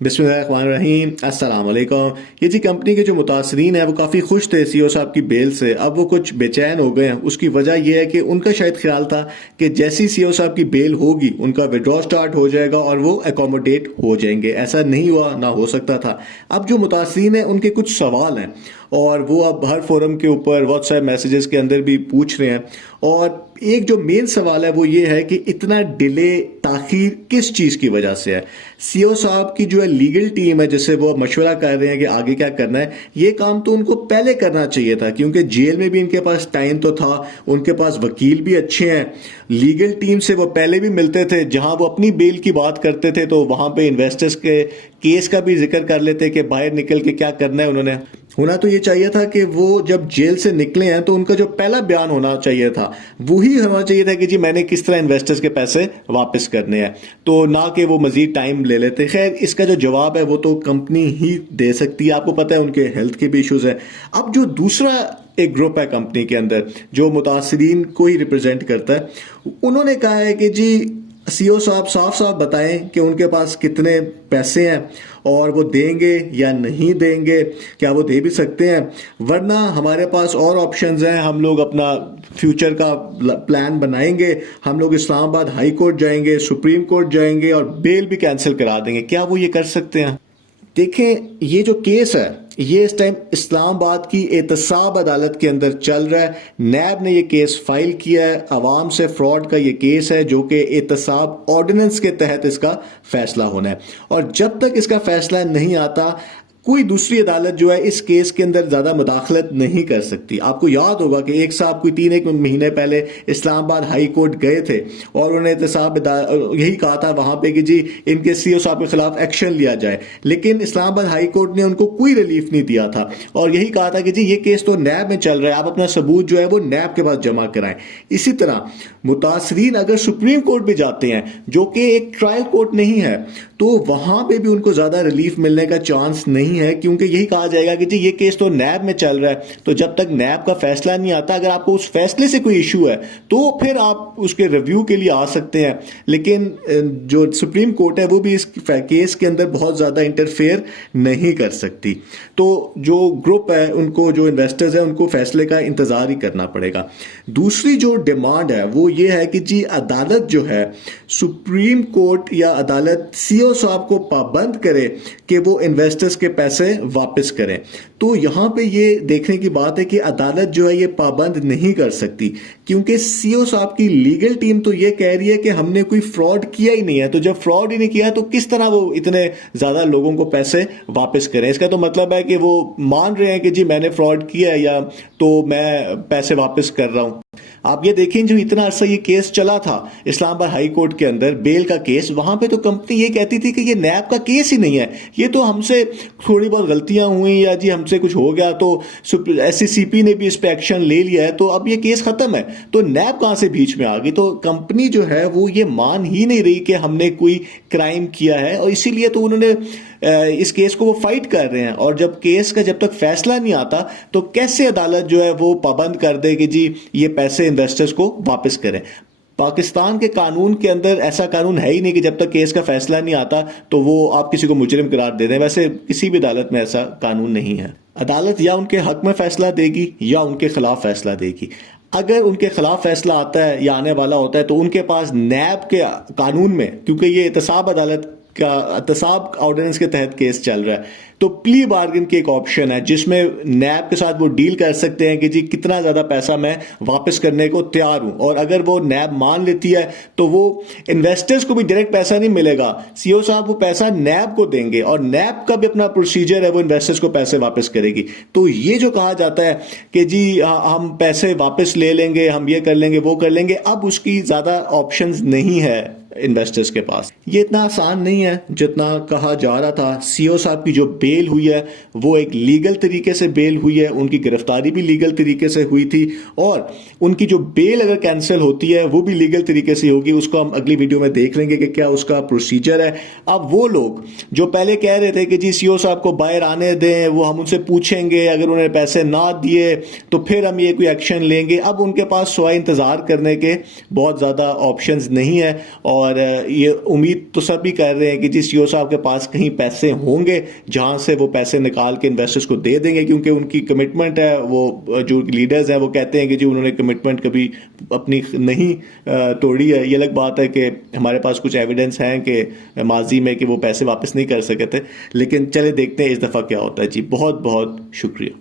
बिस्मिल्लाहिर्रहमानिर्रहीम अस्सलाम वालेकुम। ये जी कंपनी के जो मुतासरीन हैं वो काफ़ी खुश थे सीईओ साहब की बेल से। अब वो कुछ बेचैन हो गए हैं। उसकी वजह यह है कि उनका शायद ख्याल था कि जैसी सीईओ साहब की बेल होगी उनका विड्रॉ स्टार्ट हो जाएगा और वो एकोमोडेट हो जाएंगे। ऐसा नहीं हुआ, ना हो सकता था। अब जो मुतासरीन हैं उनके कुछ सवाल हैं और वो अब हर फोरम के ऊपर व्हाट्सएप मैसेजेस के अंदर भी पूछ रहे हैं। और एक जो मेन सवाल है वो ये है कि इतना डिले, ताखीर किस चीज़ की वजह से है। सीईओ साहब की जो है लीगल टीम है जिससे वो मशवरा कर रहे हैं कि आगे क्या करना है, ये काम तो उनको पहले करना चाहिए था क्योंकि जेल में भी इनके पास टाइम तो था, उनके पास वकील भी अच्छे हैं। लीगल टीम से वो पहले भी मिलते थे, जहां वो अपनी बेल की बात करते थे तो वहां पे इन्वेस्टर्स के केस का भी जिक्र कर लेते कि बाहर निकल के क्या करना है उन्होंने। होना तो ये चाहिए था कि वो जब जेल से निकले हैं तो उनका जो पहला बयान होना चाहिए था वही होना चाहिए था कि जी मैंने किस तरह इन्वेस्टर्स के पैसे वापस करने हैं, तो ना कि वो मजीद टाइम ले लेते। खैर, इसका जो जवाब है वो तो कंपनी ही दे सकती है। आपको पता है उनके हेल्थ के भी इश्यूज हैं। अब जो दूसरा एक ग्रुप है कंपनी के अंदर जो मुतासरीन को ही रिप्रेजेंट करता है, उन्होंने कहा है कि जी सीईओ साहब साफ साफ बताएं कि उनके पास कितने पैसे हैं और वो देंगे या नहीं देंगे, क्या वो दे भी सकते हैं, वरना हमारे पास और ऑप्शंस हैं। हम लोग अपना फ्यूचर का प्लान बनाएंगे, हम लोग इस्लामाबाद हाई कोर्ट जाएंगे, सुप्रीम कोर्ट जाएंगे और बेल भी कैंसिल करा देंगे। क्या वो ये कर सकते हैं? देखें, ये जो केस है ये इस टाइम इस्लामाबाद की एहतसाब अदालत के अंदर चल रहा है। नैब ने ये केस फाइल किया है। अवाम से फ्रॉड का ये केस है जो कि एहतसाब ऑर्डिनेंस के तहत इसका फैसला होना है। और जब तक इसका फैसला नहीं आता कोई दूसरी अदालत जो है इस केस के अंदर ज्यादा मुदाखलत नहीं कर सकती। आपको याद होगा कि एक साहब कोई 3 महीने पहले इस्लामाबाद हाई कोर्ट गए थे और उन्होंने एहतसाब यही कहा था वहां पे कि जी इनके सीईओ साहब के खिलाफ एक्शन लिया जाए, लेकिन इस्लामाबाद हाई कोर्ट ने उनको कोई रिलीफ नहीं दिया था और यही कहा था कि जी ये केस तो नैब में चल रहा है, आप अपना सबूत जो है वो नैब के पास जमा कराएं। इसी तरह मुतासरीन अगर सुप्रीम कोर्ट भी जाते हैं जो कि एक ट्रायल कोर्ट नहीं है, तो वहां पे भी उनको ज्यादा रिलीफ मिलने का चांस नहीं है क्योंकि यही कहा जाएगा कि जी ये केस तो नैब में चल रहा है, तो जब तक नैब का फैसला नहीं आता, अगर आपको उस फैसले से कोई इशू है तो फिर आप उसके रिव्यू के लिए आ सकते हैं। लेकिन जो सुप्रीम कोर्ट है वो भी इस केस के अंदर बहुत ज्यादा इंटरफेयर नहीं कर सकती। तो जो ग्रुप है उनको, जो इन्वेस्टर्स है उनको फैसले का इंतजार ही करना पड़ेगा। दूसरी जो डिमांड है वो ये है कि जी अदालत जो है, सुप्रीम कोर्ट या अदालत सीईओ साहब को पाबंद करे कि वो इन्वेस्टर्स के पैसे वापस करें। तो यहां पे ये देखने की बात है कि अदालत जो है ये पाबंद नहीं कर सकती क्योंकि सीईओ साहब की लीगल टीम तो ये कह रही है कि हमने कोई फ्रॉड किया ही नहीं है। तो जब फ्रॉड ही नहीं किया तो किस तरह वो इतने ज्यादा लोगों को पैसे वापस करें? इसका तो मतलब है कि वो मान रहे हैं कि जी मैंने फ्रॉड किया है या तो मैं पैसे वापस कर रहा हूं। आप ये देखें, जो इतना अर्सा ये केस चला था इस्लामाबाद हाई कोर्ट के अंदर, बेल का केस, वहां पे तो कंपनी ये कहती थी कि ये नैब का केस ही नहीं है, ये तो हमसे थोड़ी बहुत गलतियां हुई या जी हमसे कुछ हो गया तो एससीसीपी ने भी इस पे एक्शन ले लिया है तो अब ये केस खत्म है। तो नैब कहां से बीच में आ गई? तो कंपनी जो है वो ये मान ही नहीं रही कि हमने कोई क्राइम किया है और इसीलिए तो उन्होंने इस केस को वो फाइट कर रहे हैं। और जब केस का जब तक फैसला नहीं आता तो कैसे अदालत जो है वो पाबंद कर दे कि जी ये पैसे इन्वेस्टर्स को वापस करें? पाकिस्तान के कानून के अंदर ऐसा कानून है ही नहीं कि जब तक केस का फैसला नहीं आता तो वो आप किसी को मुजरिम करार दे दें। वैसे किसी भी अदालत में ऐसा कानून नहीं है। अदालत या उनके हक में फैसला देगी या उनके खिलाफ फैसला देगी। अगर उनके खिलाफ फैसला आता है या आने वाला होता है तो उनके पास नैब के कानून में, क्योंकि ये एहतसाब अदालत का एहतसाब ऑर्डिनेंस के तहत केस चल रहा है, तो प्ली बार्गेन की एक ऑप्शन है जिसमें नैब के साथ वो डील कर सकते हैं कि जी कितना ज्यादा पैसा मैं वापस करने को तैयार हूं। और अगर वो नैब मान लेती है तो वो इन्वेस्टर्स को भी डायरेक्ट पैसा नहीं मिलेगा, सीईओ साहब वो पैसा नैब को देंगे और नैब का भी अपना प्रोसीजर है, वो इन्वेस्टर्स को पैसे वापस करेगी। तो ये जो कहा जाता है कि जी हम पैसे वापस ले लेंगे, हम ये कर लेंगे वो कर लेंगे, अब उसकी ज्यादा ऑप्शंस नहीं है इन्वेस्टर्स के पास। ये इतना आसान नहीं है जितना कहा जा रहा था। सीईओ साहब की जो बेल हुई है वो एक लीगल तरीके से बेल हुई है, उनकी गिरफ्तारी भी लीगल तरीके से हुई थी और उनकी जो बेल अगर कैंसिल होती है वो भी लीगल तरीके से होगी। उसको हम अगली वीडियो में देख लेंगे कि क्या उसका प्रोसीजर है। अब वो लोग जो पहले कह रहे थे कि जी सीईओ साहब को बाहर आने दें, वो हम उनसे पूछेंगे, अगर उन्होंने पैसे ना दिए तो फिर हम ये कोई एक्शन लेंगे, अब उनके पास सिवाय इंतजार करने के बहुत ज्यादा ऑप्शंस नहीं है और और ये उम्मीद तो सभी कर रहे हैं कि जी सीईओ साहब के पास कहीं पैसे होंगे जहां से वो पैसे निकाल के इन्वेस्टर्स को दे देंगे, क्योंकि उनकी कमिटमेंट है। वो जो लीडर्स हैं वो कहते हैं कि जी उन्होंने कमिटमेंट कभी अपनी नहीं तोड़ी है। ये अलग बात है कि हमारे पास कुछ एविडेंस हैं कि माजी में कि वो पैसे वापस नहीं कर सके थे, लेकिन चले देखते हैं इस दफ़ा क्या होता है। जी बहुत बहुत शुक्रिया।